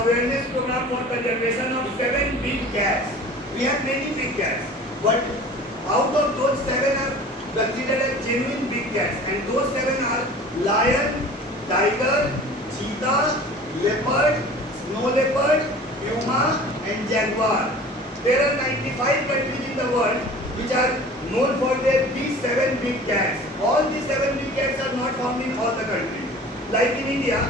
awareness program for conservation of 7 big cats. We have many big cats, but out of those 7 are considered as genuine big cats, and those 7 are lion, tiger, cheetah, leopard, snow leopard, puma, and jaguar. There are 95 countries in the world which are known for their these 7 big cats. All these 7 big cats are not found in all the countries. Like in India,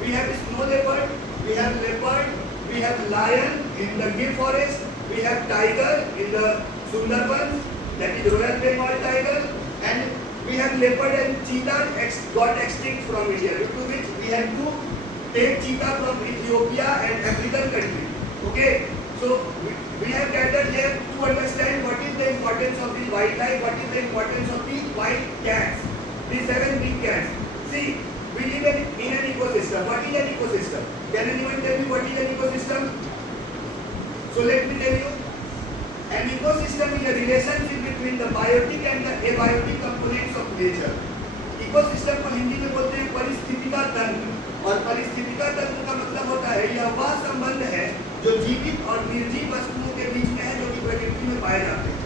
we have snow leopard, we have leopard, we have lion in the Gir forest, we have tiger in the Sundarbans, that is Royal Bengal tiger, and we have leopard and cheetah got extinct from India, due to which we had to take cheetah from Ethiopia and African countries. Okay, so we have gathered here to understand what is the importance of this wildlife, what is the importance of these white cats, these 7 big cats. See, we live in an ecosystem. What is an ecosystem? Can anyone tell me what is an ecosystem? So let me tell you. An ecosystem is a relationship between the biotic and the abiotic components of nature. Ecosystem को हिंदी में बोलते हैं परिस्थितिका तंत्र, और परिस्थितिका तंत्र का मतलब होता है यह वह संबंध है जो जीवित और निर्जीव वस्तुओं के बीच में है, जो कि प्रकृति में पाए जाते हैं।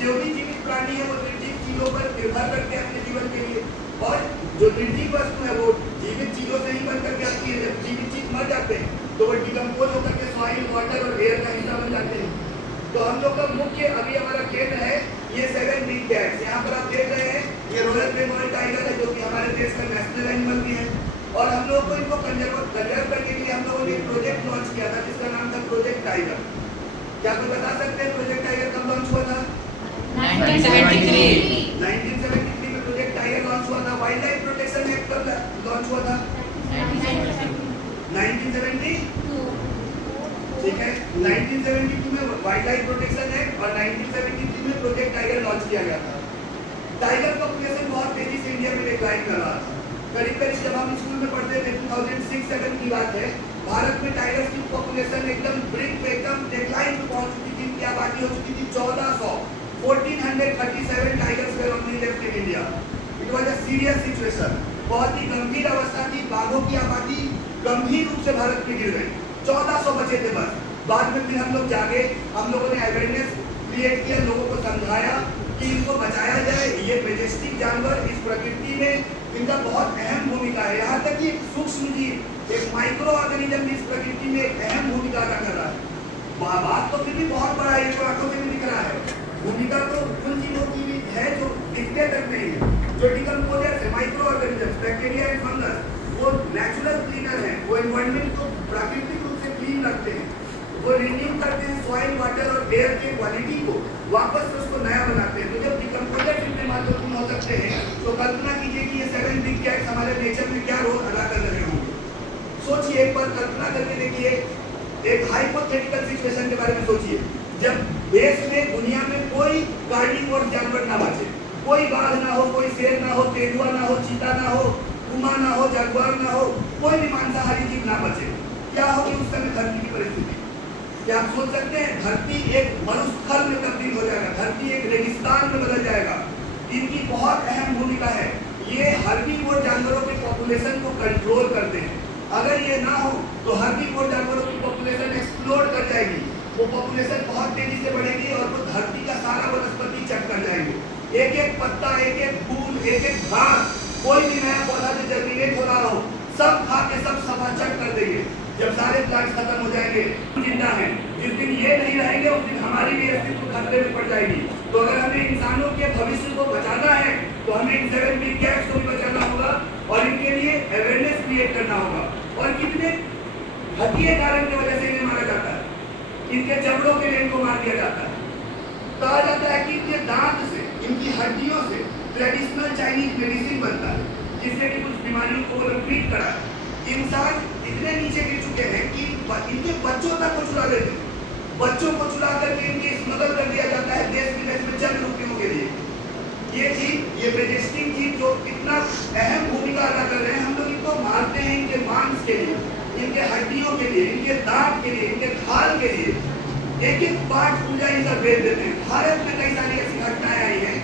जो भी जीवित प्राणी है वो निर्जीव चीजों पर निर्भर करते हैं अपने जीवन के लिए, और जो निर्जीव वस्तु है वो जीवित चीजों से ही बन करके आती है। जब जीवित चीज मर जाते हैं तो वो डिकम्पोज होकर के सॉइल, वाटर और एयर का हिस्सा बन जाते हैं। तो हम लोग का मुख्य अभी हमारा केंद्र है ये 7 बिग कैट्स। यहाँ पर आप देख रहे हैं ये रॉयल बेंगॉल टाइगर है, जो कि हमारे देश का नेशनल एनिमल भी है, और हम लोगों को इनको कंजर्व करने के लिए हम लोगों ने एक प्रोजेक्ट लॉन्च किया था जिसका नाम था प्रोजेक्ट टाइगर। क्या कोई बता सकते हैं प्रोजेक्ट टाइगर कब लॉन्च हुआ था? 1973 में प्रोजेक्ट टाइगर लॉन्च हुआ था। वाइल्ड लाइफ प्रोटेक्शन एक्ट कब लॉन्च हुआ था? 1972। ठीक है, 1972 में वाइल्ड लाइफ प्रोटेक्शन एक्ट और 1973 में प्रोजेक्ट टाइगर लॉन्च किया गया था। टाइगर पॉपुलेशन बहुत तेजी से इंडिया में डिक्लाइन कर रहा था। करीब जब हम स्कूल में पढ़ते थे 2006-07 की बात है, भारत में टाइगर्स की पॉपुलेशन एकदम ब्रिक पे एकदम डिक्लाइन पे पहुंच चुकी थी। इनकी आबादी हो चुकी थी 1400, 1437 tigers were only left in India. It was a serious situation, बहुत ही गंभीर अवस्था थी। बाघों की आबादी गंभीर रूप से भारत में गिर गई, 1400 बचे थे बस। बाद में फिर हम लोग जागे, हम लोगों ने अवेयरनेस क्रिएट किया, लोगों को समझाया कि इनको बचाया जाए। ये मेजेस्टिक जानवर इस प्रकृति में इनका बहुत अहम भूमिका है। यहाँ तक कि एक सूक्ष्म जीव, एक माइक्रो ऑर्गेनिज्म भी इस प्रकृति में एक अहम भूमिका अदा कर रहा है। बात तो फिर भी बहुत बड़ा है, इसको आंखों से भी दिख रहा है। भूमिका तो उन जीवों की भी है जो दिखते तक नहीं है, जो डिकम्पोजर्स है, micro organism, bacteria and fungus, वो नेचुरल क्लीनर है, वो एनवायरनमेंट को प्राकृतिक रूप से क्लीन रखते हैं, वो रिन्यू करते हैं सॉइल, वाटर और एयर की क्वालिटी को, वापस से उसको नया बनाते हैं। तो जब डिकम्पोजर इतने महत्वपूर्ण हो सकते हैं तो कल्पना कीजिए कि ये 7 बिग कैट्स हमारे नेचर में क्या रोल अदा कर रहे होंगे। सोचिए, एक बार कल्पना करके देखिए, एक हाइपोथेटिकल सिचुएशन के बारे में सोचिए, जब देश में दुनिया में कोई कार्निवोरस जानवर ना बचे, कोई बाघ ना हो, कोई शेर ना हो, तेंदुआ ना हो, चीता ना हो, पुमा ना हो, जागुआर ना हो, कोई भी मांसाहारी जीव ना बचे, क्या होगी उस समय धरती की परिस्थिति? क्या आप सोच सकते हैं? धरती एक मरुस्थल में तब्दील हो जाएगा, धरती एक रेगिस्तान में बदल जाएगा। इनकी बहुत अहम भूमिका है। ये हर्बीवोर जानवरों के पॉपुलेशन को कंट्रोल करते हैं। अगर ये ना हो तो हर्बीवोर जानवरों की पॉपुलेशन एक्सप्लोड कर जाएगी, वो पॉपुलेशन बहुत तेजी से बढ़ेगी और वो धरती का सारा वनस्पति चट कर जाएंगे। एक एक पत्ता, एक एक फूल, एक एक घास, कोई भी नया पौधा जो जर्मिनेट हो रहा हो, सब खा के सब समाचट कर देंगे। जब सारे प्लांट्स खत्म हो जाएंगे, जिंदा है, जिस दिन ये नहीं रहेंगे उस दिन हमारी भी अस्तित्व खतरे में पड़ जाएगी। तो अगर हमें इंसानों के भविष्य को बचाना है तो हमें इन 7 बिग कैट्स को भी बचाना होगा और इनके लिए अवेयरनेस क्रिएट करना होगा। और कितने घटिया कारण की वजह से इन्हें मारा जाता है, इनके चमड़ों के लिए इनको मार दिया जाता है। कहा जाता है कि इनके दांत से, इनकी हड्डियों से ट्रेडिशनल चाइनीज मेडिसिन बनता है, जिससे कि कुछ बीमारियों को ट्रीट करा। इंसान इतने नीचे गिर चुके हैं कि इनके बच्चों तक को चुरा लेते हैं, बच्चों को चुरा करके इनके स्मगल कर दिया जाता है देश विदेश में चंद रुपयों के लिए। ये जीव, ये मेजेस्टिक जीव जो इतना अहम भूमिका अदा कर रहे हैं, हम लोग इनको मारते हैं इनके मांस के लिए, इनके हड्डियों के लिए, इनके दांत के लिए, इनके खाल के लिए। एक एक पार्ट पूजा इनका बेच देते हैं। भारत में कई सारी ऐसी घटनाएं आई हैं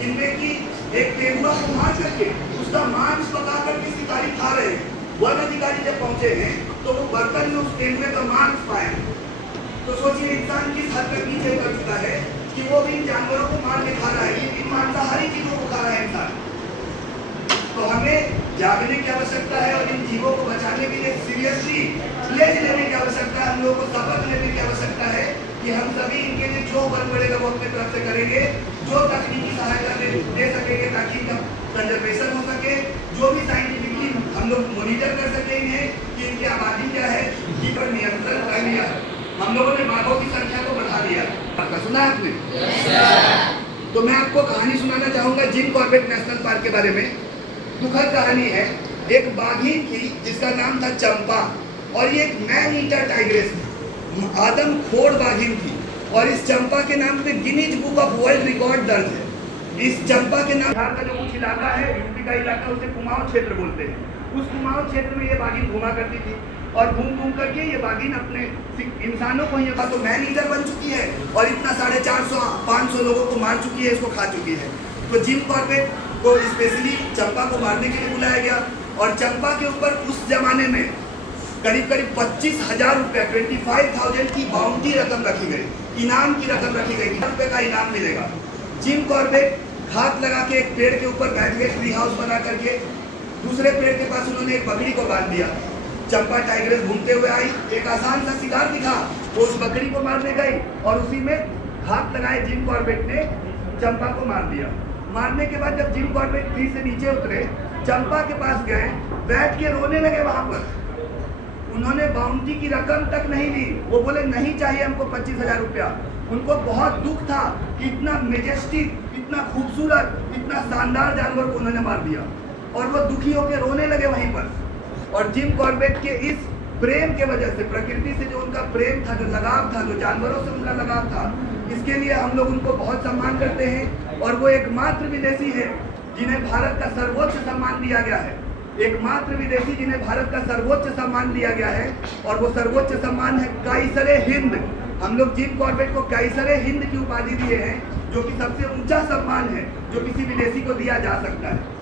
जिनमें कि एक तेंदुआ को मार करके उसका मांस पका करके शिकारी खा रहे हैं। वन अधिकारी जब पहुंचे हैं तो वो बर्तन में उस तेंदुए का मांस पाए। तो सोचिए इंसान किस हद तक नीचे कर चुका है कि वो भी इन जानवरों को मार के खा रहा है, इन मांसाहारी चीजों को खा रहा है इंसान। तो हमें जागने की आवश्यकता है और इन जीवों को बचाने के लिए सीरियसली प्लेज लेने की आवश्यकता है। हम लोगों को शपथ लेने की आवश्यकता है कि हम सभी इनके लिए जो बन पड़ेगा वो अपनी तरफ से करेंगे, जो तकनीकी सहायता दे सकेंगे ताकि इनका कंजर्वेशन हो सके, जो भी साइंटिफिकली हम लोग मॉनिटर कर सके इन्हें कि इनकी आबादी क्या है, इस पर नियंत्रण कर लिया। हम लोगों ने बाघों की संख्या को बढ़ा दिया। सुना है आपने? तो मैं आपको कहानी सुनाना चाहूंगा जिम कॉर्बेट नेशनल पार्क के बारे में। दुखद कहानी है। एक बाघिन थी जिसका नाम था चंपा, और ये एक मैन ईटर टाइग्रेस थी, आदमखोर बाघिन थी। और इस चंपा के नाम पे Guinness book of world record दर्ज है। इस चंपा के नाम बिहार का जो कुछ इलाका है, यूपी का इलाका, उसे कुमाऊं क्षेत्र बोलते हैं। उस कुमाऊं क्षेत्र में ये बाघिन घुमा करती थी और घूम घूम करके ये बाघिन अपने इंसानों को, ये बात तो मैन ईटर बन चुकी है और इतना 450-500 लोगों को मार चुकी है, इसको खा चुकी है। तो जिम कॉर्बेट को स्पेशली चंपा को मारने के लिए बुलाया गया और चंपा के ऊपर उस जमाने में करीब 25,000 रुपये 25,000 की बाउंटी रकम रखी गई, इनाम की रकम रखी गई, ₹1,000 का इनाम मिलेगा। जिम कॉर्बेट हाथ लगा के एक पेड़ के ऊपर बैठ गए, ट्री हाउस बना करके। दूसरे पेड़ के पास उन्होंने एक बकरी को बांध दिया। चंपा टाइग्रेस घूमते हुए आई, एक आसान सा शिकार दिखा, वो उस बकरी को मारने गई और उसी में हाथ लगाए जिम कॉर्बेट ने चंपा को मार दिया। मारने के बाद जब जिम कॉर्बेट ट्री से नीचे उतरे, चंपा के पास गए, बैठ के रोने लगे वहां पर। उन्होंने बाउंटी की रकम तक नहीं ली, वो बोले नहीं चाहिए हमको 25,000 रुपया। उनको बहुत दुख था कि इतना मेजेस्टिक, इतना खूबसूरत, इतना शानदार जानवर को उन्होंने मार दिया और वो दुखी होकर रोने लगे वहीं पर। और जिम कॉर्बेट के इस प्रेम के वजह से, प्रकृति से जो उनका प्रेम था, जो लगाव था, जो जानवरों से उनका लगाव था, इसके लिए हम लोग उनको बहुत सम्मान करते हैं। और वो एकमात्र विदेशी है जिन्हें भारत का सर्वोच्च सम्मान दिया गया है, एकमात्र विदेशी जिन्हें भारत का सर्वोच्च सम्मान दिया गया है, और वो सर्वोच्च सम्मान है काइसरे हिंद। हम लोग जिम कॉर्बेट को काइसरे हिंद की उपाधि दिए हैं, जो कि सबसे ऊंचा सम्मान है जो किसी विदेशी को दिया जा सकता है।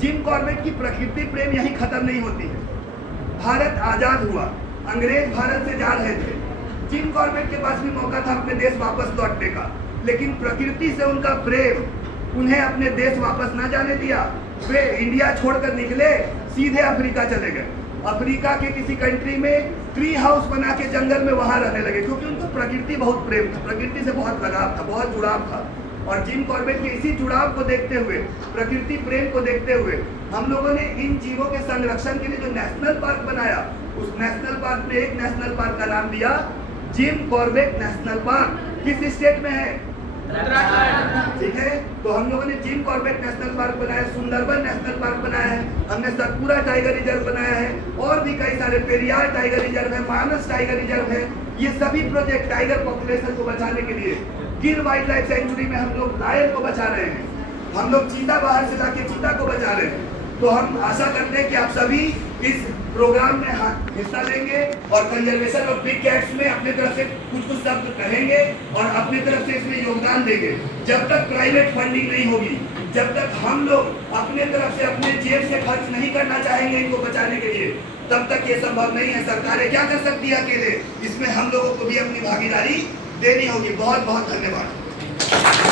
जिम कॉर्बेट की प्रकृति प्रेम यहीं खत्म नहीं होती है। भारत आजाद हुआ, अंग्रेज भारत से जा रहे थे, जिम कॉर्बेट के पास भी मौका था अपने देश वापस लौटने का, लेकिन प्रकृति से उनका प्रेम उन्हें अपने देश वापस ना जाने दिया। वे इंडिया छोड़कर निकले, सीधे अफ्रीका चले गए। अफ्रीका के किसी कंट्री में ट्री हाउस बना के जंगल में वहां रहने लगे, क्योंकि उनको प्रकृति बहुत प्रेम था, प्रकृति से बहुत लगाव था, बहुत जुड़ाव था। और जिम कॉर्बेट के इसी जुड़ाव को देखते हुए, प्रकृति प्रेम को देखते हुए, हम लोगों ने इन जीवों के संरक्षण के लिए जो नेशनल पार्क बनाया, उस नेशनल पार्क में एक नेशनल पार्क का नाम दिया जिम कॉर्बेट नेशनल पार्क। किस स्टेट में है? ठीक है। तो हम लोगों ने जिम कॉर्बेट नेशनल पार्क बनाया, सुंदरबन नेशनल पार्क बनाया है, हमने सतपुरा टाइगर रिजर्व बनाया है, और भी कई सारे, पेरियार टाइगर रिजर्व है, मानस टाइगर रिजर्व है। ये सभी प्रोजेक्ट टाइगर पॉपुलेशन को बचाने के लिए, गिर वाइल्ड लाइफ सेंचुरी में हम लोग लायन को बचा रहे हैं, हम लोग चीता बाहर से लाके चीता को बचा रहे हैं। तो हम आशा करते हैं कि आप सभी इस प्रोग्राम में हिस्सा लेंगे और कंजर्वेशन ऑफ बिग कैट्स में अपने तरफ से कुछ शब्द कहेंगे और अपने तरफ से इसमें योगदान देंगे। जब तक प्राइवेट फंडिंग नहीं होगी, जब तक हम लोग अपने तरफ से अपने जेब से खर्च नहीं करना चाहेंगे इनको बचाने के लिए, तब तक ये संभव नहीं है। सरकारें क्या कर सकती है अकेले? इसमें हम लोगों को भी अपनी भागीदारी देनी होगी। बहुत बहुत धन्यवाद।